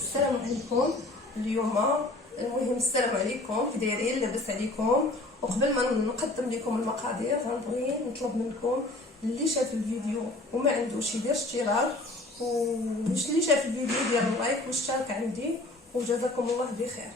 السلام عليكم. اليوم المهم السلام عليكم، كي دايرين؟ لاباس عليكم؟ وقبل ما نقدم لكم المقادير غنبغي نطلب منكم اللي شاف الفيديو وما عندوش يدير اشتراك، واللي شاف الفيديو يدير لايك واشترك عندي، وجزاكم الله بخير.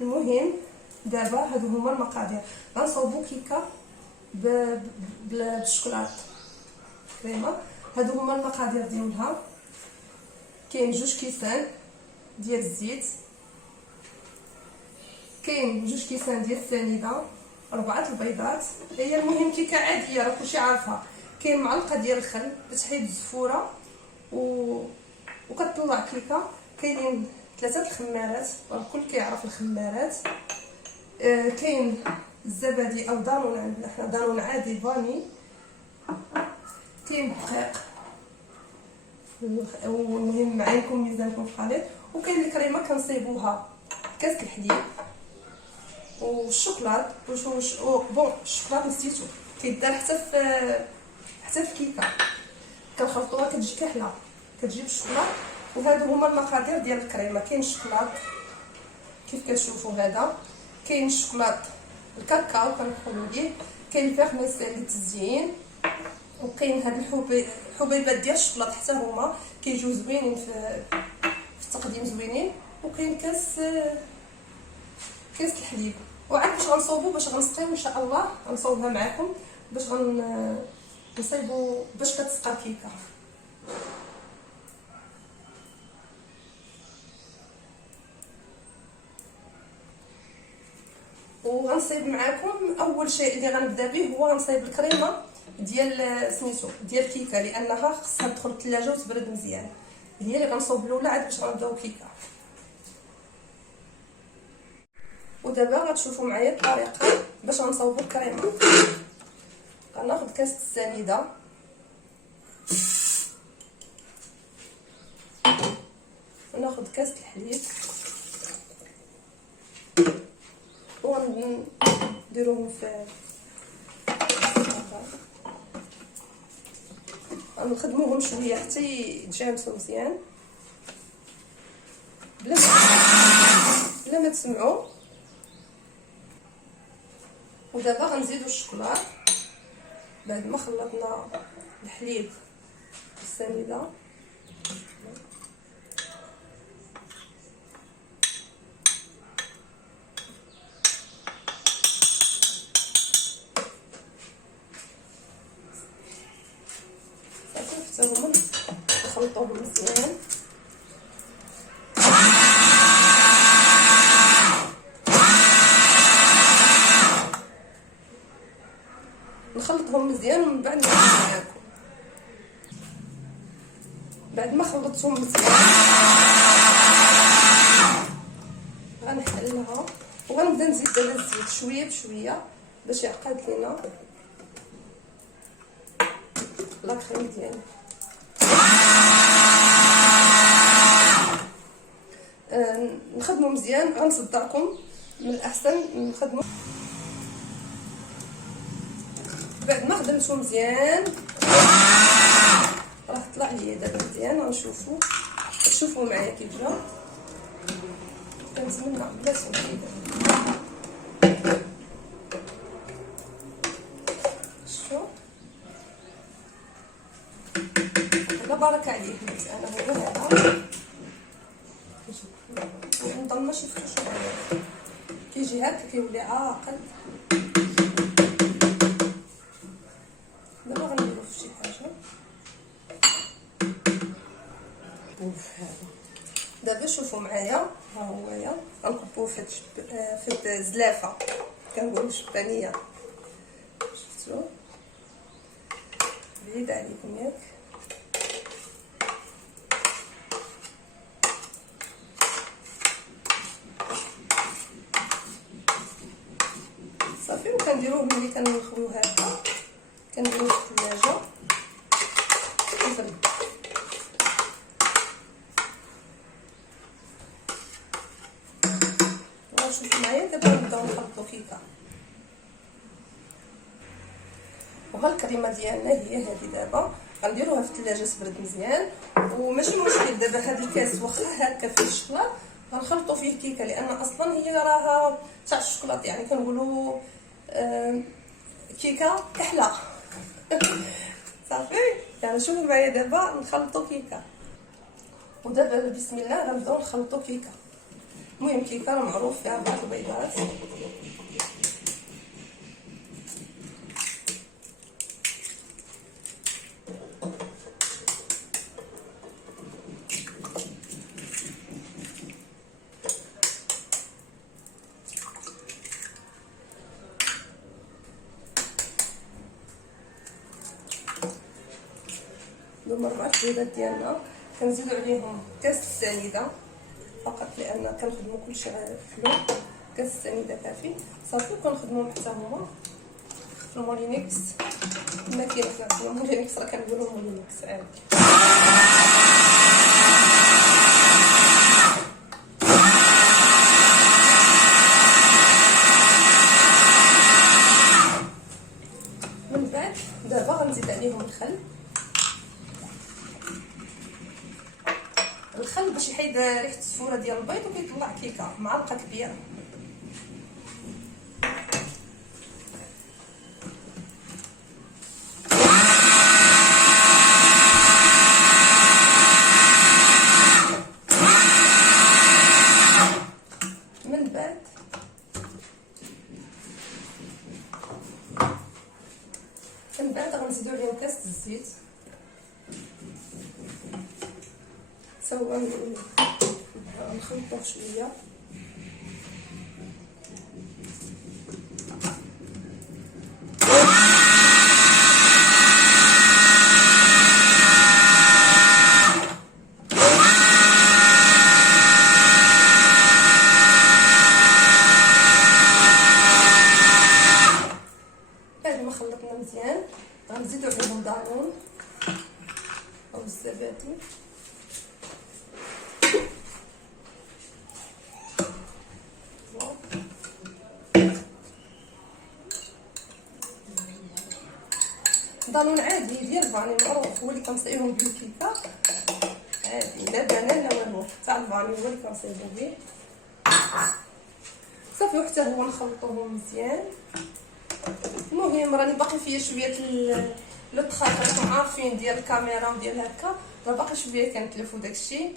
المهم دابا هادو هما المقادير. غنصاوبو كيكه بالشوكولات كريمه. هادو هما المقادير ديالها. كاين 2 كيسان ديال الزيت، كاين 2 كيسان ديال السنيده، 4 البيضات. هي المهم كيكه عاديه راه كلشي عارفها. كاين معلقه ديال الخل بتحيد الزفوره وكتطلع كيكه. كاينين 3 الخمارات، الكل كيعرف الخمارات. كاين الزبادي او دانون، عندنا حنا دانون عادي فاني. كاين دقيق، والمهم عينكم ميزانكم في الخليط. وكاين الكريمه كنصيبوها كاس الحليب والشوكولات. بون الشوكولات نسيتو كيدار حتى في الكيكه، كنخلطوها كتجي كحله، كتجيب الشوكولات. وهادو هما المقادير ديال الكريمه. كاين الشوكولات كيف كتشوفوا هذا، كاين الشوكولات الكاكاو كنحطوا ليه، كاين الفيرميسيل للتزيين، وكاين هاد الحبيبات ديال الشوكولات حتى هما كيجيو زوينين في التقديم، زوينين. وكاين كاس الحليب. وعاد باش غنصوبو، باش غنسقيو ان شاء الله، غنصوبها معكم باش غنصيبو باش كتسقى الكيكه. وغنصايب معكم اول شيء اللي غنبدا به هو غنصايب الكريمه ديال سميتو ديال الكيكه، لانها خصها تدخل الثلاجه وتبرد مزيان. هي اللي غنصوب الاولى عاد باش غنبداو كيكه. ودابا غتشوفوا معايا الطريقه باش غنصاوبوا الكريمه. غناخذ كاس السنيده، وناخذ كاس الحليب، ونديروهم في غنخدموهم شويه حتى يتجانسوا مزيان بلا ما تسمعوا. ودابا غنزيدوا الشوكولا بعد ما خلطنا الحليب بالسنيده. حتى هما نخلطوهم مزيان. نخلطهم مزيان ومن بعد نعاود معاكم. بعد ما خلطتهم مزيان غنحلها، وغنبدا نزيد دابا الزيت شويه بشويه باش يعقد لينا لاكريم ديالنا. نخدمو مزيان. غنصدعكم من الاحسن نخدمو. بعد ما خدمتو مزيان راه طلع ليا دابا مزيان. غنشوفو، شوفوا معايا كيف جا. كنتمنى بلا صوت شوف. الله بارك عليك. انا هو هذا نضل ماشي فريش، كيجي هكا كيولي عاقل. دابا غنديرو في شي حاجه. دابا شوفوا معايا، ها هويا غنكبوه في الزلافه، كنقولوا الشبانيه. شفتوا بعيد عليكم ياك. صافي. وكنديروه ملي كنخويو هكا كنديروه في الثلاجه يبرد. شوفوا معايا دابا نبداو نخلطو كيكه. وها الكريمه ديالنا هي هذه. دابا غنديروها في الثلاجه تبرد مزيان. وماشي مشكل دابا هاد الكاس واخا هكا فيه الشكلاط غنخلطوا فيه كيكه، لان اصلا هي راها تاع الشكلاط، يعني كنقولوا كيكه كحله. صافي يعني شوفوا معايا دابا نخلطوا كيكه. ودابا بسم الله غنبداو نخلطوا كيكه. المهم كيكه راه معروف فيها 4 البيضات. هما 4 البيضات ديالنا. كنزيدو عليهم كاس السنيده فقط، لان كنخدمو كلشي حلو. كاس السنيده كافي. صافي كنخدموهم حتى هما في المولينكس. ما كاين حنا المولينكس راه كنقولوا مولينكس عادي. من بعد دابا غنزيد عليهم الخل. الخل باش يحيد ريحه الصفوره ديال البيض وكيطلع كيكه معلقه كبيره. من بعد غنزيدو عليهم كاس الزيت سوا نخلطوه شويه. بعد ما خلطنا مزيان غنزيدو عليهم دانون او الزبادي. دانون عادي ديال فاني معروف، هو اللي كنصايبهم بالكيكه عادي، لا بنان لا والو، تاع الفاني هو اللي كنصايبو به. صافي وحتى هو نخلطوه مزيان. المهم راني باقي فيا شويه الطخاط، راكم عارفين ديال الكاميرا وديال هكا، راه باقي شويه كنتلف وداكشي.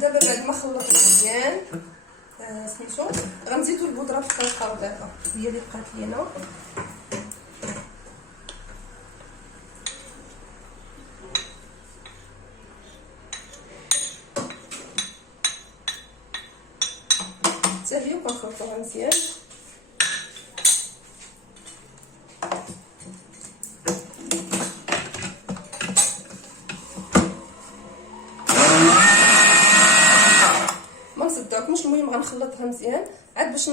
دابا بعد ما خلطنا مزيان سميتو غنزيدو البودره في الكاكاو. دابا هي اللي بقات لينا. حتى هي وكنخلطوها مزيان. مش المهم غنخلطها مزيان عاد باش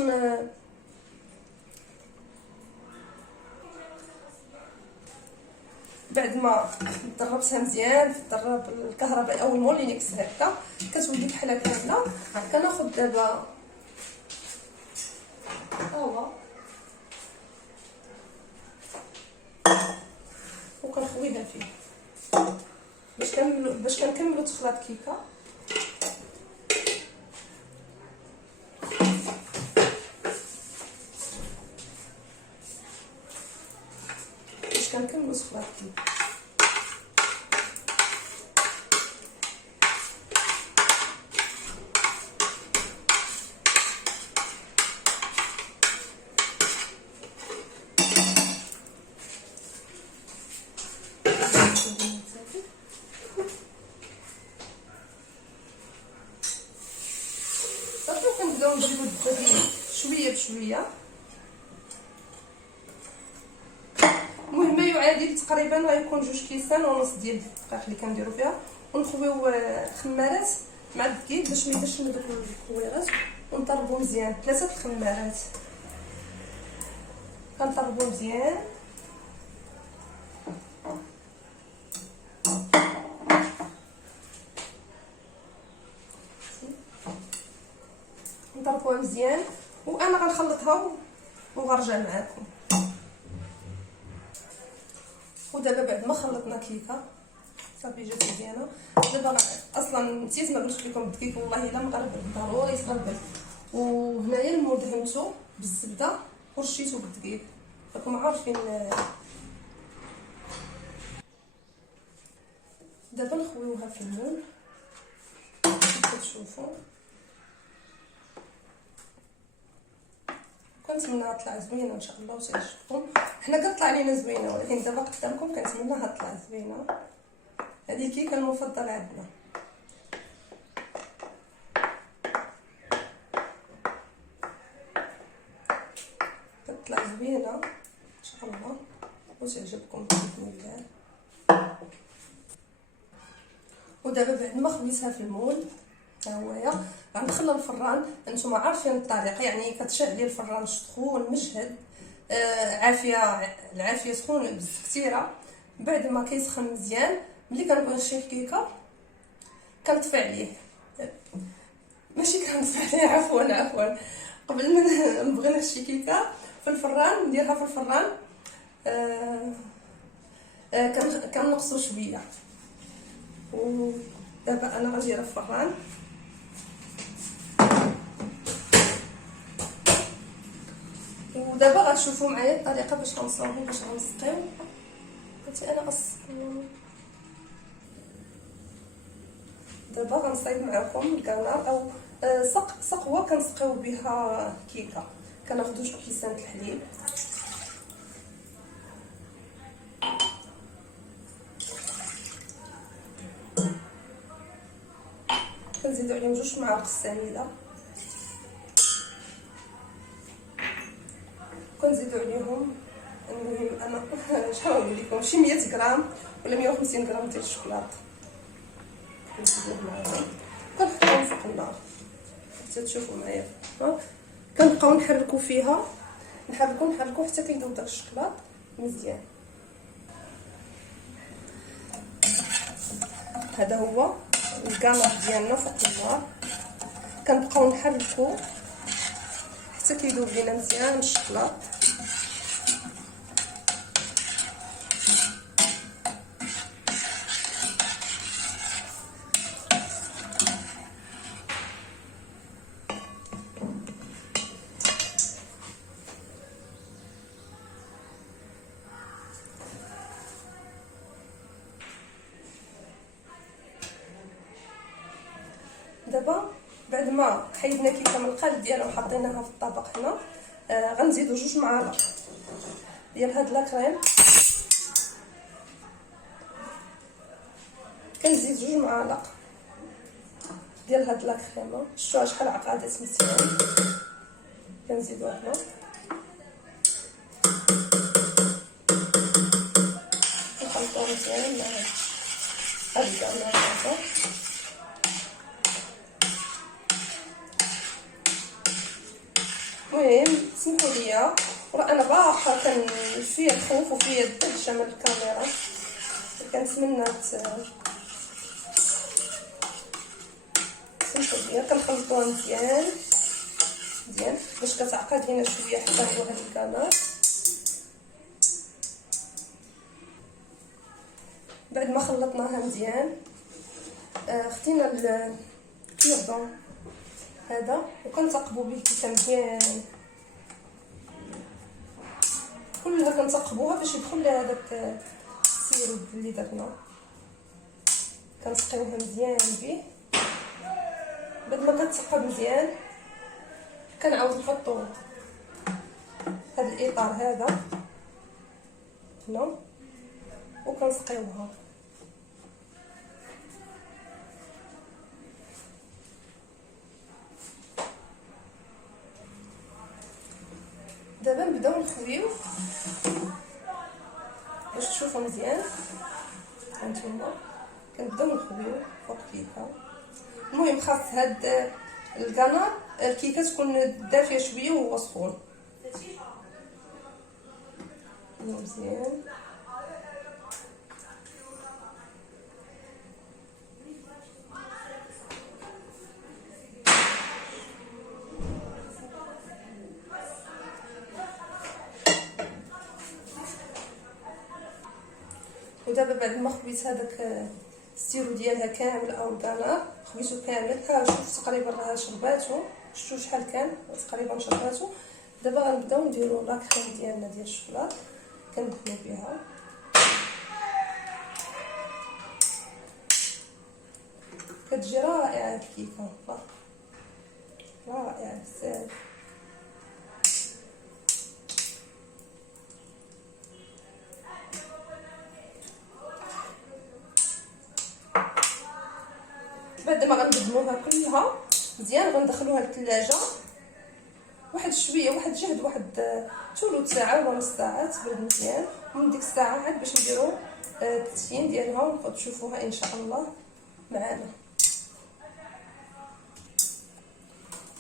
بعد ما ضربتها مزيان في الضراب الكهربائي او المولينكس هكا كتولي كحله كامله. كناخذ دابا هو وكنخويها فيه باش كنكملوا تخليط كيكه. كنكملوا تخليط كيكه. صافي كنبداو نضربو الدقيق شويه بشويه. المهم ما يعادل تقريبا غيكون 2 كيسان ونص ديال الدقيق اللي كنديرو فيها، ونخويو خمارات مع الدقيق باش ما يديرش لنا دوك الكويرات، ونضربو مزيان 3 الخمارات. كنطربو مزيان. نطربوها مزيان وانا غنخلطها وغنرجع معاكم. ودابا بعد ما خلطنا كيكه صافي جات مزيانه. دابا اصلا نسيت ما قلت لكم الدقيق والله الا مغربل ضروري يصربل. وهنايا المول دهنتو بالزبده ورشيتو بالدقيق راكم عارفين. دابا نخويوها في المول كيف تشوفوا. كنتمنى طلع زوينه ان شاء الله وتعجبكم. حنا كطلع علينا زوينه ولكن دابا قدامكم كنتمنىها تطلع زوينه. هذه الكيكه المفضله عندنا. كتطلع زوينه ان شاء الله وتعجبكم باذن الله. ودابا بعد ما خويتها في المول ها هويا غندخلها الفران. نتوما عارفين الطريقه، يعني كتشعلي الفران سخون مجهد، العافيه سخونه بزاف كثيره. بعد ما كيسخن مزيان ملي كنبغي نشي كيكه كنطفي عليه، ماشي كنطفي عليه عفوا قبل ما نبغي نشي كيكه في الفران نديرها في الفران. كنقصو شويه. ودابا انا غنديرها في الفران. ودابا غتشوفوا معايا الطريقه باش غنصاوبو باش غنسقيو. قلتي انا دابا غنصايب معكم الكنار او سقوه كنسقيو بها كيكه. كناخذوا جوج كيسان الحليب كنزيدو عليهم جوج معالق السنيده، كنزيدو عليهم المهم انا شحال نقول لكم شي 100 غرام ولا 150 غرام ديال الشوكولاط. كنزيدوه معاهم كنحطوهم فوق النار حتى تشوفوا معايا. كنبقاو نحركو فيها نحركو حتى كيذوب داك الشوكولاط مزيان. هذا هو الكانار ديالنا فوق النار. كنبقاو نحركو حتى كيذوب لينا مزيان الشوكولاط. دابا بعد ما حيدنا كيكه من القالب ديالها وحطيناها في الطبق هنا، غنزيدو جوج معالق ديال هاد لاكريم. كنزيد جوج معالق ديال هاد لاكريمه. شفتوها شحال عقادات مزيان. كنزيدوها هنا نخلطوها مزيان مع هاد الكانار هذا. المهم سمحوا لي راه انا باقا كان فيا الخوف وفيا الدهشه من الكاميرا. كنتمنى سمحوا لي. كنخلطوها مزيان باش كتعقد لينا شويه حتى هو هاد الكاميرا. بعد ما خلطناها مزيان خدينا الكيردون هذا وكنثقبوا به الكيكه مزيان. كلها كنثقبوها باش يدخل لها داك السيروب اللي درنا. كنسقيوها مزيان به. بعد ما كتثقب مزيان كنعاود نحطو هذا الاطار هذا هنا وكنسقيوها. دابا نبداو نخويو باش تشوفوا مزيان. هانتوما كنبداو نخويو فوق الكيكه. المهم خاص هاد الكنار الكيكه تكون دافيه شويه وهو سخون. نسخنو مزيان. ودابا بعد ما خبيت هذاك السيرو ديالها كامل او الكنار، خبيتو كامل. ها شوف تقريبا راه شرباتو، شفتو شحال كان تقريبا شرباتو. دابا غنبداو نديرو لاكريم ديالنا ديال الشوكولاط، كندخلو بها. كتجي رائعه الكيكه، رائعه بزاف. بعد ما غنبدلوها كلها مزيان غندخلوها للثلاجه واحد شويه، واحد جهد، واحد ثلث ساعه ولا نص ساعه تبرد مزيان. ومن ديك الساعه عاد باش نديرو التزيين ديالها وتشوفوها ان شاء الله معانا.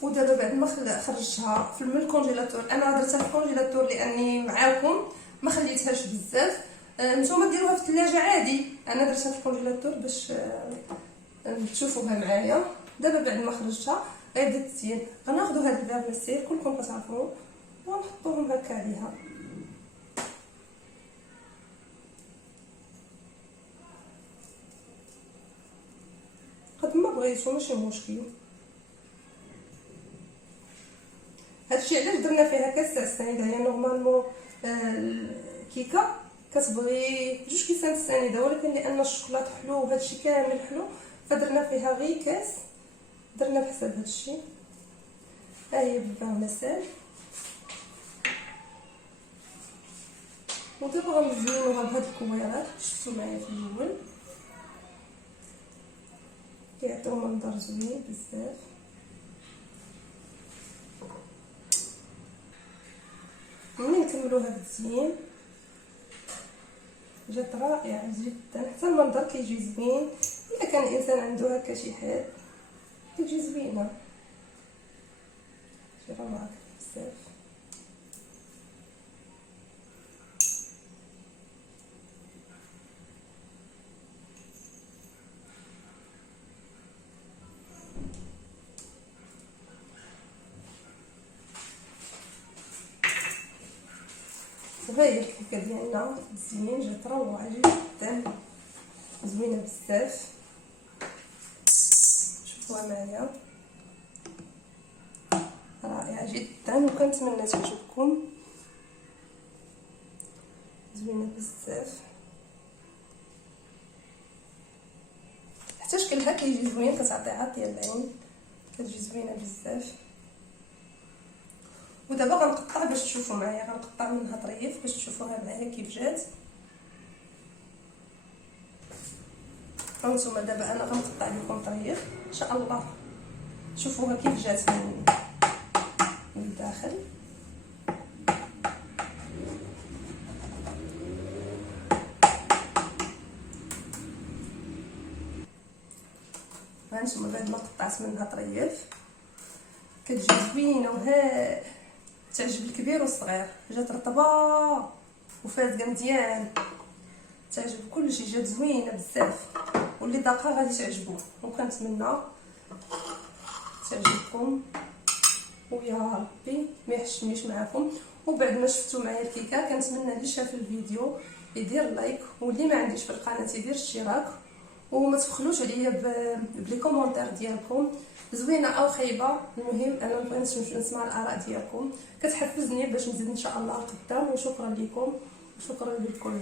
ودابا بعد ما خرجتها من الكونجيلاتور، انا درتها في الكونجيلاتور لاني معاكم ما خليتهاش بزاف. نتوما ديروها في الثلاجه عادي، انا درتها في الكونجيلاتور باش تشوفوها معايا. دابا بعد ما خرجتها غيبدا التزيين. غناخذوا هاد الفيرميسيل كلكم كتعرفوه ونحطوهم هكا عليها. قد ما بغيتو ماشي مشكل. هادشي علاش درنا فيها كاس السنيده، هي نورمالمون الكيكه كتبغي 2 كيسان السنيده، ولكن لان الشوكولاط حلو وهادشي كامل حلو فدرنا فيها غير كاس، درنا بحساب هادشي. ها هي بالفرماسيل. ودابا غنزينوها بهاد الكويرات شفتو معايا في الاول، كيعطيو منظر زوين بزاف. ملي نكملو هاد التزيين جات رائعه جدا، حتى المنظر كيجي زوين. الا كان الانسان عنده هكا شي حال كتجي زوينه، شي روعه بزاف. هاهي الكيكه ديالنا التزيين جات روعه جدا زوينه بزاف. شوفوها معايا رائعه جدا، وكنتمنى تعجبكم، زوينه بزاف. حتى شكلها كيجي زوين، كتعطي عطيه العين، كتجي زوينه بزاف. ودابا غنقطع باش تشوفوا معايا، غنقطع منها طريف باش تشوفوها معايا كيف جات. هانتوما دابا انا غنقطع لكم طريف ان شاء الله تشوفوها كيف جات من الداخل. هانتوما بعد ما قطعت منها طريف كتجي زوينه، وها تعجب الكبير والصغير. جات رطبه وفازقه مزيان، تعجب كلشي، جات زوينه بزاف. واللي داقها غادي تعجبو، وكنتمنى تعجبكم ويا ربي ما يحشمنيش معكم. وبعد ما شفتوا معايا الكيكه كنتمنى اللي شاف الفيديو يدير لايك، واللي ما عنديش في القناه يدير اشتراك، وما تبخلوش عليا بلي كومونتير ديالكم زوينه او خايبه. المهم انا بغيت نسمع الاراء ديالكم، كتحفزني باش نزيد ان شاء الله لقدام. وشكرا لكم وشكرا للكل.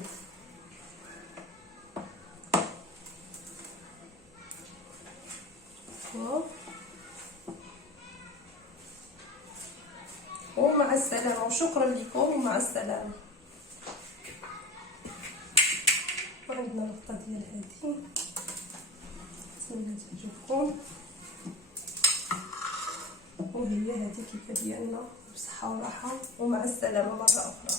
ومع السلامه، وشكرا لكم ومع السلامه. وعندنا الغطا ديال هادي، نتمنى تعجبكم. وهي هذه الكيكه ديالنا بصحه وراحه، ومع السلامه مره اخرى.